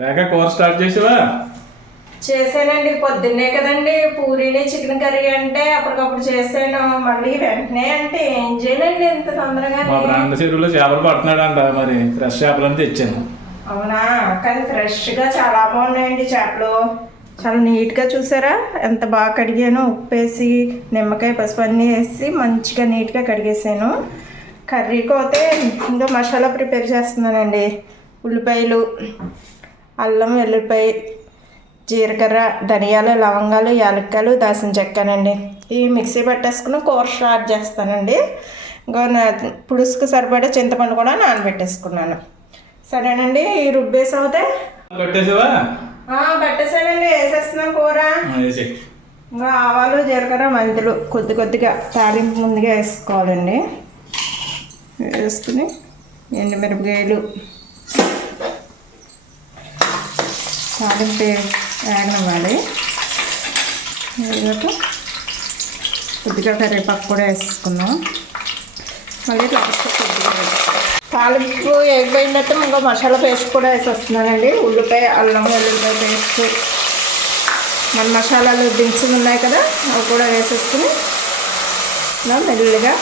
రేఖ కూర స్టార్ట్ చేసావా? చేశానండి. పొద్దున్నే కదండి. పూరీని చికెన్ కర్రీ అంటే అప్పటికప్పుడు చేశాను. మళ్ళీ వెంటనే అంటే ఏం చేయలేండి ఇంత తొందరగా మా ప్రాంత చెరువులో చేపలు పడుతున్నాడంట మరి. ఫ్రెష్ చేపలని తెచ్చాను. అవునా? కానీ ఫ్రెష్గా చాలా బాగున్నాయండి చేపలు. చాలా నీట్గా చూసారా? ఎంత బాగా కడిగాను. ఉప్పేసి నిమ్మకాయ పసుపు అన్నీ వేసి మంచిగా నీట్గా కడిగేసాను. కర్రీకి అయితే ఇంకా మసాలా ప్రిపేర్ చేస్తున్నానండి. ఉల్లిపాయలు అల్లం వెల్లుల్లిపాయ జీలకర్ర ధనియాలు లవంగాలు యాలక్కాయలు దాసిన చెక్కనండి. ఈ మిక్సీ పట్టేసుకుని కూర స్టార్ట్ చేస్తానండి. ఇంకా పులుసుకు సరిపడే చింతపండు కూడా నానబెట్టేసుకున్నాను. సరేనండి ఈ రుబ్బేసి అవుతే పట్టేసావా పట్టేసానండి వేసేస్తున్నాం కూర. ఇంకా ఆవాలు జీలకర్ర మెంతులు కొద్ది కొద్దిగా తాలింపు ముందుగా వేసుకోవాలండి. వేసుకుని ఎండుమిరపకాయలు తాలింపు వేగనివ్వాలి వేగాక కొద్దిగా కరివేపాకు కూడా వేసుకున్నాం మళ్ళీ లాస్ట్ కొద్దిగా తాలింపు వేగిపోయినట్టు ఇంకా మసాలా పేస్ట్ కూడా వేసేస్తున్నానండి ఉల్లిపాయ అల్లం ఉల్లిపాయ పేస్ట్ మన మసాలాలు దినుసులు ఉన్నాయి కదా అవి కూడా వేసేసుకుని మెల్లగా మెల్లిగా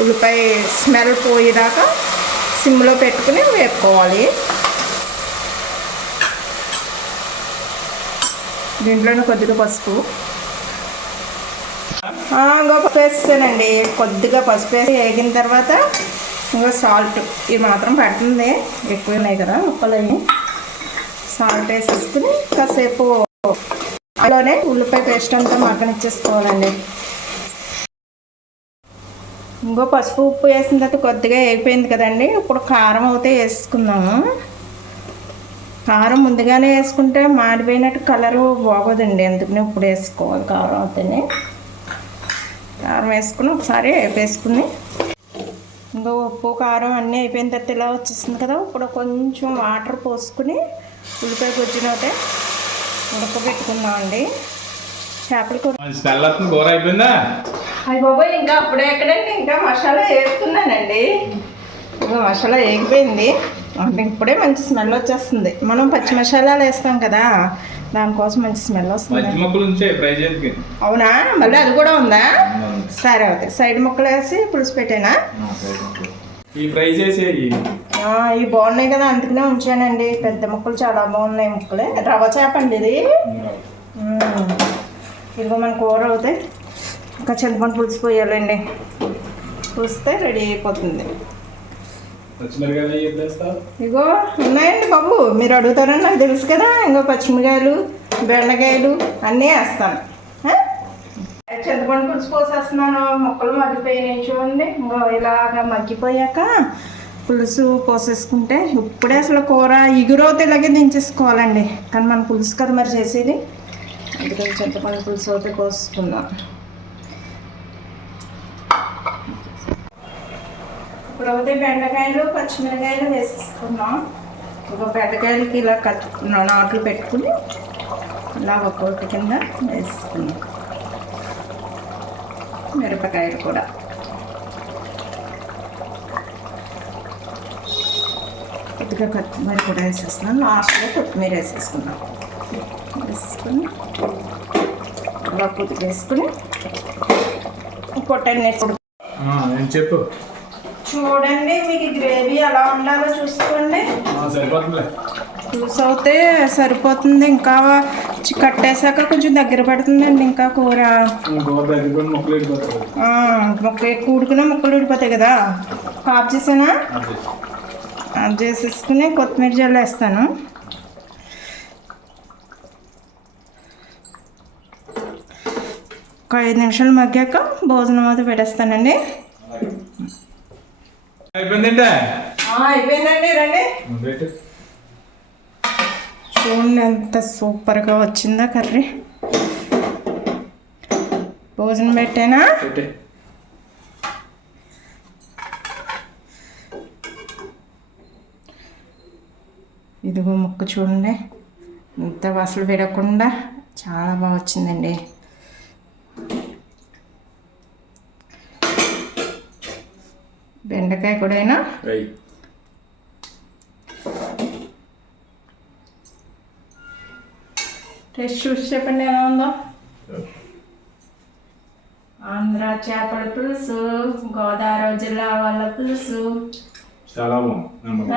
ఉల్లిపాయ స్మెల్ పోయేదాకా సిమ్లో పెట్టుకుని వేపుకోవాలి దీంట్లోనే కొద్దిగా పసుపు. ఇంకో పసుపు వేస్తానండి కొద్దిగా పసుపు వేసి వేగిన తర్వాత ఇంకా సాల్ట్. ఇది మాత్రం పడుతుంది. ఎక్కువ ఉన్నాయి కదా ఉప్పలని సాల్ట్ వేసేసుకుని కాసేపు అలానే ఉల్లిపాయ పేస్ట్ అంతా మగ్గనిచ్చేసుకోవాలండి ఇంకో పసుపు ఉప్పు వేసిన తర్వాత కొద్దిగా వేగిపోయింది కదండి. ఇప్పుడు కారం అయితే వేసుకుందాము. కారం ముందుగానే వేసుకుంటే మాడిపోయినట్టు కలరు బాగోదండి. ఎందుకని ఇప్పుడు వేసుకోవాలి కారం అవుతేనే కారం వేసుకుని ఒకసారి వేపేసుకుని ఇంకా ఉప్పు కారం అన్నీ అయిపోయిన తర్వాత ఇలా వచ్చేసింది కదా. ఇప్పుడు కొంచెం వాటర్ పోసుకుని ఉల్లిపాయ గుజ్జునైతే ఉడకబెట్టుకుందామండి చేపల కూర స్మెల్ అయిపోయిందా? అయ్య బాబాయ్ ఇంకా అప్పుడే ఎక్కడండి ఇంకా మసాలా వేస్తున్నానండి. మసాలా వేగిపోయింది అంటే ఇప్పుడే మంచి స్మెల్ వచ్చేస్తుంది. మనం పచ్చి మసాలాలు వేస్తాం కదా దానికోసం మంచి స్మెల్ వస్తుంది. అవునా? మళ్ళీ అది కూడా ఉందా? సరే అవుతాయి సైడ్ ముక్కలు వేసి పులుసు పెట్టేనా? ఈ ఫ్రై ఇవి బాగున్నాయి కదా అందుకనే ఉంచానండి. పెద్ద ముక్కలు చాలా బాగున్నాయి ముక్కలే. రవ్వ చేప అండి ఇది. ఇదిగో మన కూర అవుతాయి ఇంకా చింతపండు పులుసు పోయాలండి. పూస్తే రెడీ అయిపోతుంది. ఇగో ఉన్నాయండి బాబు. మీరు అడుగుతారని నాకు తెలుసు కదా. ఇంకో పచ్చిమిరకాయలు బెండకాయలు అన్నీ వేస్తాను. చింతపండు పులుసు పోసేస్తున్నాను. మొక్కలు మగ్గిపోయినాయి చూడండి. ఇంకో ఇలాగా మగ్గిపోయాక పులుసు పోసేసుకుంటే ఇప్పుడే అసలు కూర ఎగురవుతే ఇలాగే దించేసుకోవాలండి. కానీ మన పులుసు కదా మరి చేసేది. అందుకని చింతపండు పులుసు అయితే పోసుకుందాం. ఇప్పుడు బెండకాయలు పచ్చిమిరకాయలు వేసేసుకున్నాం ఒక బెండకాయలకి ఇలా కట్ నాట్లు పెట్టుకుని ఇలా ఒక్కొక్కటి కింద వేసుకున్నాం మిరపకాయలు కూడా. కొద్దిగా కొత్తిమీర కూడా వేసేస్తున్నాం లాస్ట్లో కొత్తిమీర వేసేసుకున్నాం వేసుకుని ఇలా కొద్దిగా వేసుకుని పొట్టని చెప్పు. చూడండి మీకు గ్రేవీ ఎలా ఉండాలో చూసుకోండి. అయితే సరిపోతుంది. ఇంకా కట్టేశాక కొంచెం దగ్గర పడుతుందండి. ఇంకా కూర. మొక్క ఎక్కువ ఉడికినా ముక్కలు ఉడిపోతాయి కదా. ఆఫ్ చేసానా? అది. ఆఫ్ చేసేసుకుని కొత్తిమీర జల్లు వేస్తాను. ఒక ఐదు నిమిషాలు మగ్గాక భోజనం అయితే పెట్టేస్తానండి. అయిపోయిందంటే? అయిపోయిందండి రండి. పెట్టు. చూడండి ఎంత సూపర్గా వచ్చిందా కర్రీ. భోజనం పెట్టేనా? పెట్టే. ఇదిగో ముక్క చూడండి. ఇంత అసలు విడకుండా చాలా బాగా వచ్చిందండి. బెండకాయ కూడా టెస్ట్ చూసి చెప్పండి ఎలా ఉందో. ఆంధ్ర చేపల పులుసు గోదావరి జిల్లా వాళ్ళ పులుసు. చాలా బాగుంది.